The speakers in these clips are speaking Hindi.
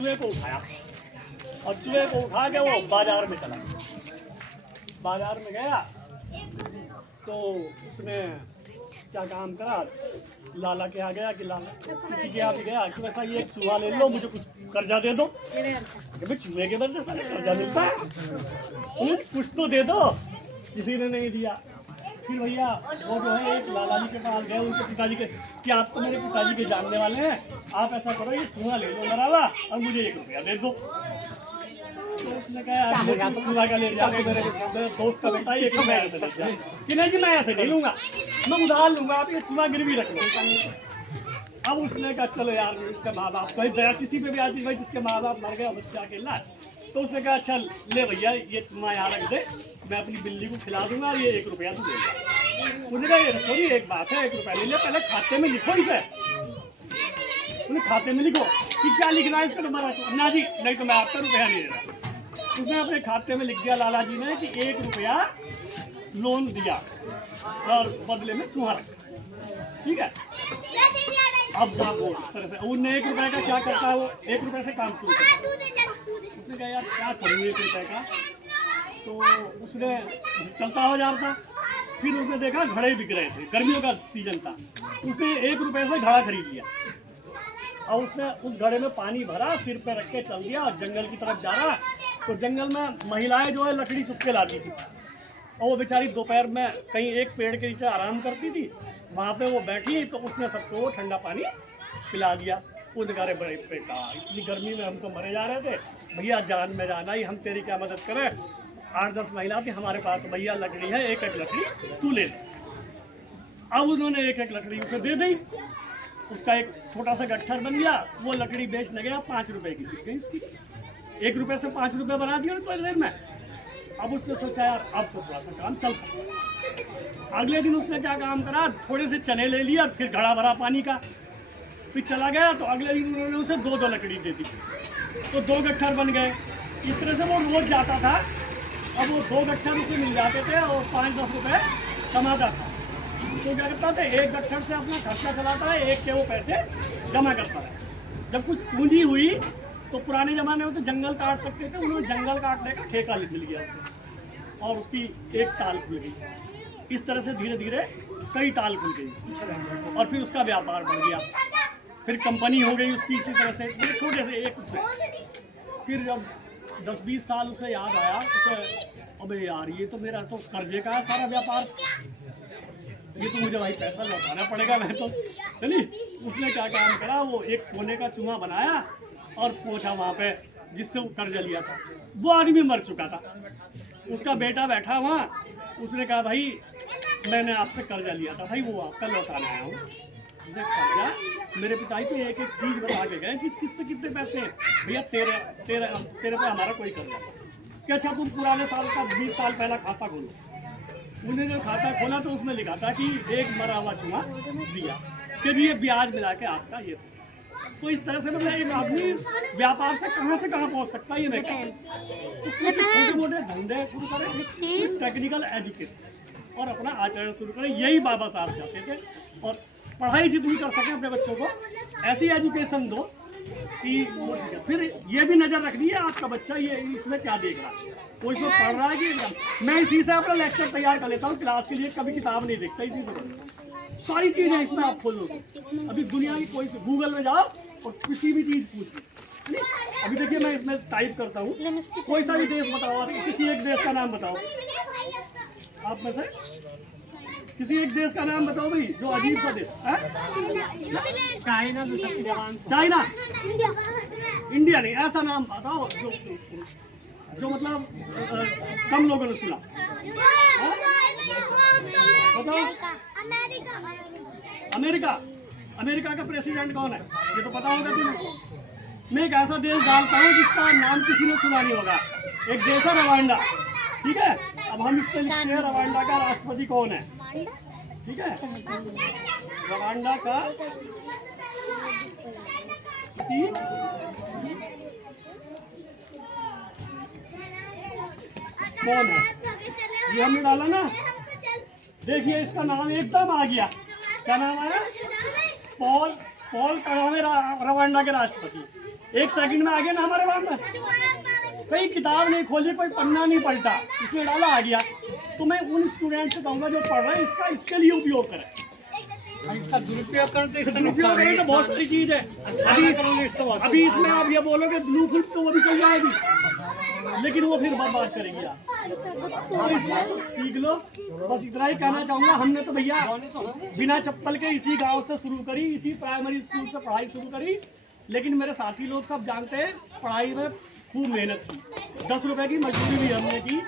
चूहे को उठाया और चूहे को उठा के वो बाजार में चला। बाजार में गया तो उसने क्या काम करा, लाला के यहाँ गया कि लाला किसी के यहाँ भी गया कि वैसा ये चूहा ले लो, मुझे कुछ कर्जा दे दो। भाई चूहे के बदले सारे कर्जा मिलता है, कुछ तो दे दो। किसी ने नहीं दिया। फिर भैया वो जो है एक लाला जी के पास गए, उनके पिताजी के कि आप तो मेरे पिताजी के जानने वाले हैं, आप ऐसा करो ये चूहा ले लो मरावा और मुझे 1 रुपया दे दो। तो उसने कहा चूहा का ले जाओ, मेरे दोस्त का बेटा 1 रुपया ऐसे ले जाए कि नहीं जी मैं ऐसे नहीं लूंगा, मैं उधार लूंगा, आप ये चूहा गिरवी रख लो। अब उसने कहा चलो यार उसके माँ बाप भाई दया किसी पे भी आती भाई, जिसके माँ बाप मर गया बच्चा अकेला, तो उसने कहा चल ले भैया ये चूहा यहाँ रख दे, मैं अपनी बिल्ली को खिला दूंगा और ये 1 रुपया तो दे दे। उसने कहा ये थोड़ी एक बात है 1 रुपया ले लिया, पहले खाते में लिखो इसे, उन्हें खाते में लिखो कि क्या लिखना है इसका तुम्हारा, ना जी नहीं तो मैं आपका रुपया नहीं दे रहा। उसने अपने खाते में लिख दिया लाला जी ने कि 1 रुपया लोन दिया और बदले में चूहा रखा, ठीक है। अब वो इस तरह से उन्हें 1 रुपये का क्या करता है, वो 1 रुपये से काम शुरू करता है। उसने कहा यार क्या करूँ 1 रुपये का, तो उसने चलता हो जा रहा था। फिर उसने देखा घड़े बिक रहे थे, गर्मियों का सीजन था, उसने 1 रुपये से घड़ा खरीद लिया और उसने उस घड़े में पानी भरा, सिर पे रख के चल दिया और जंगल की तरफ जा रहा। तो जंगल में महिलाएं जो है लकड़ी चुप के लाती थी और वो बेचारी दोपहर में कहीं एक पेड़ के नीचे आराम करती थी, वहाँ पे वो बैठी तो उसने सबको ठंडा पानी पिला दिया। उसने कहा बड़े बेटा इतनी गर्मी में हम तो मरे जा रहे थे, भैया जान में जाना ही, हम तेरी क्या मदद करें। 8-10 महिला थी हमारे पास, तो भैया लकड़ी है, एक लकड़ी तू ले। अब उन्होंने एक लकड़ी उसे दे दी, उसका एक छोटा सा गट्ठर बन गया। वो लकड़ी बेचने गया 5 रुपए की बिक गई उसकी, 1 रुपये से 5 रुपये बना दिया थोड़ी देर में। अब उसने सोचा यार अब तो थोड़ा सा काम चल सकता। अगले दिन उसने क्या काम करा, थोड़े से चने ले लिया, फिर घड़ा भरा पानी का, फिर चला गया। तो अगले दिन उन्होंने उसे 2-2 लकड़ी दे दी, तो 2 गट्ठर बन गए। इस तरह से वो रोज जाता था, अब वो 2 गट्ठर उसे मिल जाते थे और 5-10 रुपये कमाता था। तो क्या करता था, 1 गट्ठर से अपना खर्चा चलाता है, 1 के वो पैसे जमा करता है। जब कुछ पूंजी हुई तो पुराने ज़माने में तो जंगल काट सकते थे, उन्होंने जंगल काटने का ठेका मिल गया उसे और उसकी एक टाल खुल गई। इस तरह से धीरे धीरे कई टाल खुल गई और फिर उसका व्यापार बढ़ गया, फिर कंपनी हो गई उसकी। इसी तरह से छोटे से एक उससे फिर जब 10-20 साल उसे याद आया, उसे अबे यार ये तो मेरा तो कर्जे का है सारा व्यापार, ये तो मुझे भाई पैसा लौटाना पड़ेगा। मैं तो चलिए उसने क्या काम करा, वो एक सोने का चूहा बनाया और पहुंचा वहाँ पे जिससे वो कर्जा लिया था। वो आदमी मर चुका था, उसका बेटा बैठा वहाँ। उसने कहा भाई मैंने आपसे कर्जा लिया था, भाई वो आपका लौटाना आया हूँ। मुझे कर्जा मेरे पिताजी तो एक चीज़ बता के गए किस किस पे कितने पैसे हैं। भैया तेरे पे हमारा कोई कर्जा था कि अच्छा तुम पुराने साल का 20 साल पहला खाता खोलो। उन्होंने जो खाता खोला तो उसमें लिखा था कि एक मरा हुआ चूहा दिया कि ये ब्याज मिला के आपका ये। तो इस तरह से मतलब एक आदमी व्यापार से कहाँ पहुंच सकता है, ये मैं तो कुछ छोटे मोटे धंधे शुरू करें, टेक्निकल एजुकेशन और अपना आचरण शुरू करें, यही बाबा साहब चाहते थे। और पढ़ाई जितनी कर सकें अपने बच्चों को ऐसी एजुकेशन दो कि फिर ये भी नज़र रखनी है आपका बच्चा ये इसमें क्या देख रहा है, वो इसमें पढ़ रहा है कि मैं इसी से अपना लेक्चर तैयार कर लेता हूँ क्लास के लिए, कभी किताब नहीं देखता, इसी से सारी चीज़ें इसमें आप खोलो। अभी दुनिया की कोई गूगल में जाओ और किसी भी चीज़ पूछ लो। अभी देखिए मैं इसमें टाइप करता हूँ, कोई सा भी देश बताओ, आप किसी एक देश का नाम बताओ, आप में से किसी एक देश का नाम बताओ भाई जो अजीब सा देश है। चाइना, चाइना, इंडिया नहीं, ऐसा नाम बताओ जो मतलब कम लोगों ने सुना। बताओ। अमेरिका, अमेरिका का प्रेसिडेंट कौन है, ये तो पता होगा तुम्हें। मैं एक ऐसा देश डालता हूँ जिसका नाम किसी ने सुना नहीं होगा। एक देश है रवांडा, ठीक है। अब हम इस पर लिखते हैं रवांडा का राष्ट्रपति कौन है, ठीक है। रवांडा का कौन है, ये हमने डाला ना। देखिए इसका नाम एकदम आ गया, क्या नाम आया, पॉल कगामे रवांडा के राष्ट्रपति। एक सेकंड में आ गया ना हमारे पास में, कई किताब नहीं खोली, कोई पन्ना नहीं पलटा, इसमें डाला आ गया। तो मैं उन स्टूडेंट से कहूँगा जो पढ़ रहे हैं इसका इसके लिए उपयोग करें। इसका दुरुपयोग करें तो दुरुपयोग करें तो बहुत सारी चीज़ है। अभी इसमें आप ये बोलोगे ब्लू फिल्म तो वो भी चल जाएगी, लेकिन वो फिर बर्बाद करेगी आप। सीख लो, बस इतना ही कहना चाहूँगा। हमने तो भैया बिना चप्पल के इसी गांव से शुरू करी, इसी प्राइमरी स्कूल से पढ़ाई शुरू करी, लेकिन मेरे साथी लोग सब जानते हैं पढ़ाई में खूब मेहनत की, 10 रुपए की मजदूरी भी हमने की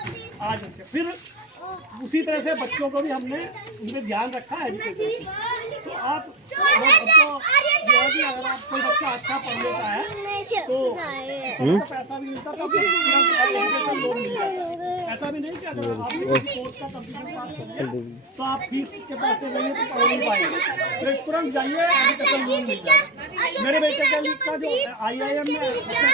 आज से। फिर उसी तरह से बच्चों को भी हमने उनपे ध्यान रखा है एजुकेशन। तो आप जो है कि अगर आप कोई बच्चा अच्छा पढ़ लेता है तो पैसा भी मिलता था, एजुकेशन लोन मिल जाता है। ऐसा भी नहीं कि अगर आप किसी कोर्स का कंप्यूटर पास करें तो आप फीस के पैसे नहीं तो पढ़ नहीं पाएंगे, फिर तुरंत जाइए एजुकेशन लोन मिल जाए। मेरे बेटे का जो IIM में